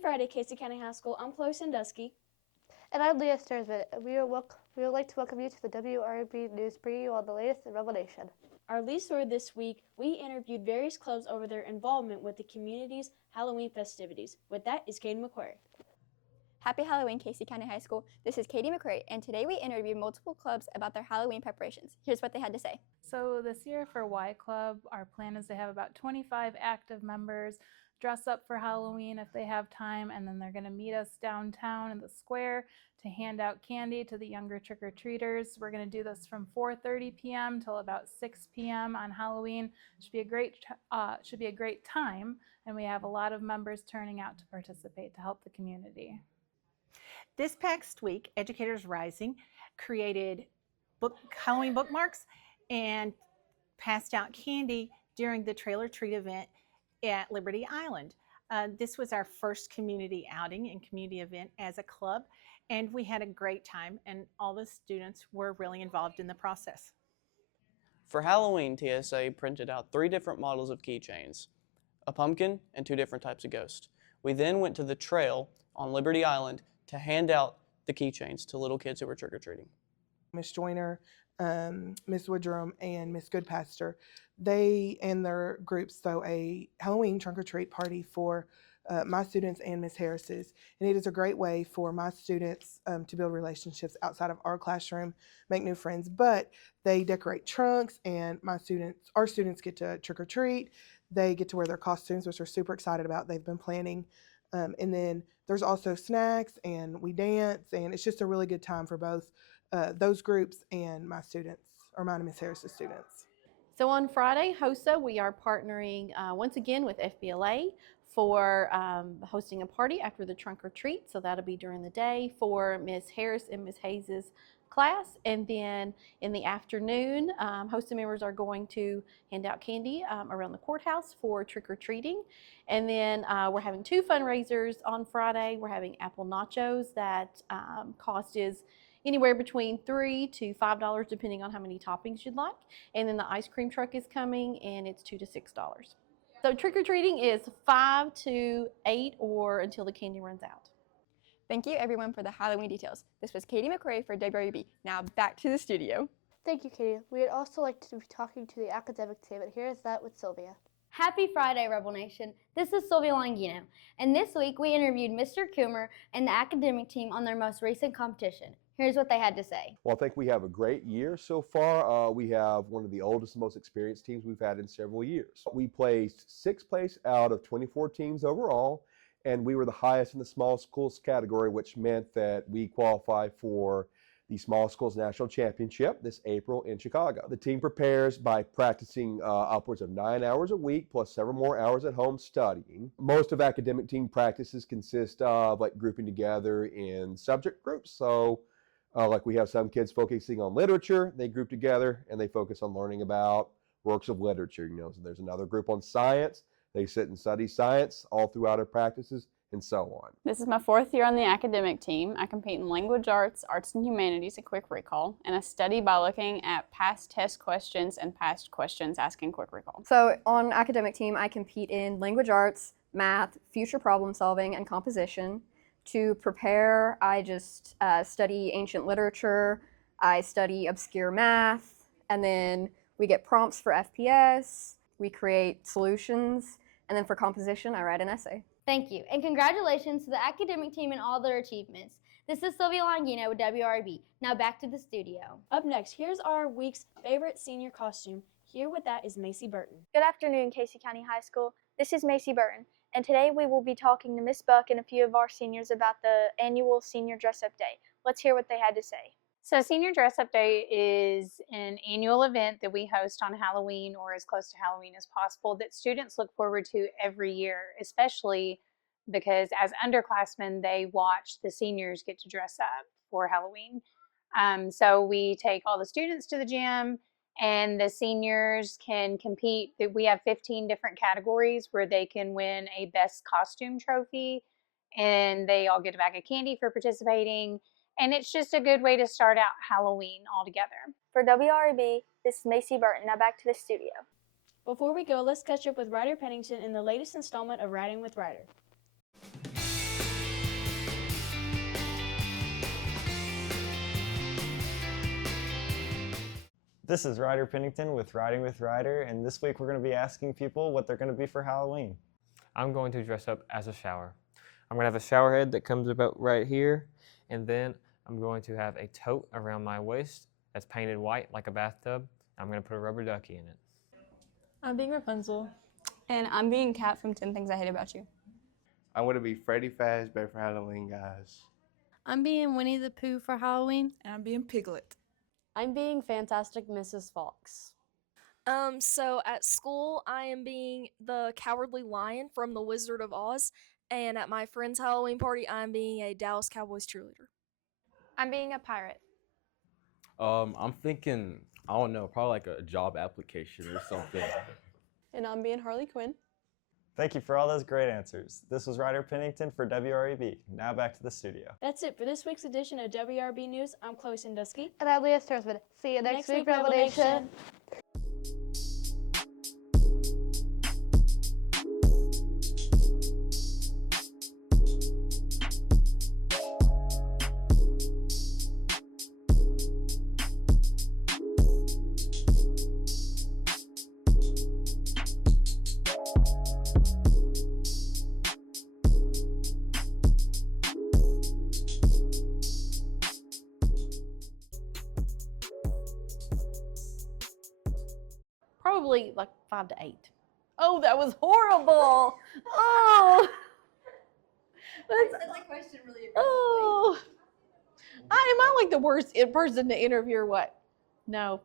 Friday, Casey County High School. I'm Chloe Sandusky. And I'm Leah Sturzman. We would like to welcome you to the WRB News Preview on the latest in Rebel Nation. Our lead story this week, we interviewed various clubs over their involvement with the community's Halloween festivities. With that is Katie McQuarrie. Happy Halloween, Casey County High School. This is Katie McQuarrie, and today we interviewed multiple clubs about their Halloween preparations. Here's what they had to say. So this year for Y Club, our plan is to have about 25 active members dress up for Halloween if they have time, and then they're going to meet us downtown in the square to hand out candy to the younger trick-or-treaters. We're going to do this from 4:30 p.m. till about 6 p.m. on Halloween. Should be a great time, and we have a lot of members turning out to participate to help the community. This past week, Educators Rising created Halloween bookmarks and passed out candy during the Trailer Treat event at Liberty Island. This was our first community outing and community event as a club, and we had a great time, and all the students were really involved in the process. For Halloween, TSA printed out 3 different models of keychains, a pumpkin and 2 different types of ghosts. We then went to the trail on Liberty Island to hand out the keychains to little kids who were trick-or-treating. Miss Joyner, Miss Woodrum, and Miss Goodpaster, they and their groups throw a Halloween trunk-or-treat party for my students and Miss Harris's. And it is a great way for my students to build relationships outside of our classroom, make new friends. But they decorate trunks, and our students get to trick-or-treat. They get to wear their costumes, which we're super excited about. They've been planning. And then there's also snacks, and we dance, and it's just a really good time for both those groups and my students, or mine and Miss Harris's students. So on Friday, HOSA, we are partnering once again with FBLA for hosting a party after the trunk or treat. So that'll be during the day for Miss Harris and Miss Hayes' class. And then in the afternoon, HOSA members are going to hand out candy around the courthouse for trick-or-treating. And then we're having 2 fundraisers on Friday. We're having apple nachos that cost is anywhere between $3 to $5 depending on how many toppings you'd like. And then the ice cream truck is coming, and it's $2 to $6. So trick-or-treating is 5 to 8 or until the candy runs out. Thank you everyone for the Halloween details. This was Katie McQuarrie for WRB. Now back to the studio. Thank you, Katie. We'd also like to be talking to the academic team, and here's that with Sylvia. Happy Friday, Rebel Nation. This is Sylvia Langino, and this week we interviewed Mr. Coomer and the academic team on their most recent competition. Here's what they had to say. Well, I think we have a great year so far. We have one of the oldest and most experienced teams we've had in several years. We placed 6th place out of 24 teams overall, and we were the highest in the small schools category, which meant that we qualify for the Small Schools National Championship this April in Chicago. The team prepares by practicing upwards of 9 hours a week plus several more hours at home studying. Most of academic team practices consist of grouping together in subject groups. So like we have some kids focusing on literature, they group together and they focus on learning about works of literature. So there's another group on science. They sit and study science all throughout our practices, and so on. This is my 4th year on the academic team. I compete in language arts, arts and humanities, and quick recall, and I study by looking at past test questions and past questions asking quick recall. So on academic team, I compete in language arts, math, future problem solving, and composition. To prepare, I just study ancient literature, I study obscure math, and then we get prompts for FPS, we create solutions, and then for composition, I write an essay. Thank you, and congratulations to the academic team and all their achievements. This is Sylvia Langino with WRB. Now back to the studio. Up next, here's our week's favorite senior costume. Here with that is Macy Burton. Good afternoon, Casey County High School. This is Macy Burton, and today we will be talking to Miss Buck and a few of our seniors about the annual Senior Dress-Up Day. Let's hear what they had to say. So Senior Dress Up Day is an annual event that we host on Halloween or as close to Halloween as possible that students look forward to every year, especially because as underclassmen, they watch the seniors get to dress up for Halloween. So we take all the students to the gym, and the seniors can compete. We have 15 different categories where they can win a best costume trophy, and they all get a bag of candy for participating. And it's just a good way to start out Halloween all together. For WRB, this is Macy Burton. Now back to the studio. Before we go, let's catch up with Ryder Pennington in the latest installment of Riding with Ryder. This is Ryder Pennington with Riding with Ryder, and this week we're going to be asking people what they're going to be for Halloween. I'm going to dress up as a shower. I'm going to have a shower head that comes about right here, and then I'm going to have a tote around my waist that's painted white like a bathtub. I'm going to put a rubber ducky in it. I'm being Rapunzel. And I'm being Kat from 10 Things I Hate About You. I'm going to be Freddy Fazbear for Halloween, guys. I'm being Winnie the Pooh for Halloween. And I'm being Piglet. I'm being Fantastic Mrs. Fox. So at school, I am being the Cowardly Lion from The Wizard of Oz. And at my friend's Halloween party, I'm being a Dallas Cowboys cheerleader. I'm being a pirate. I'm thinking, I don't know, probably like a job application or something. And I'm being Harley Quinn. Thank you for all those great answers. This was Ryder Pennington for WREB. Now back to the studio. That's it for this week's edition of WRB News. I'm Chloe Sandusky. And I'm Leah Sturzman. See you next week, Rebel Nation. Probably like 5 to 8. Oh, that was horrible. Oh. That's a question really Oh. Am I like the worst person to interview or what? No.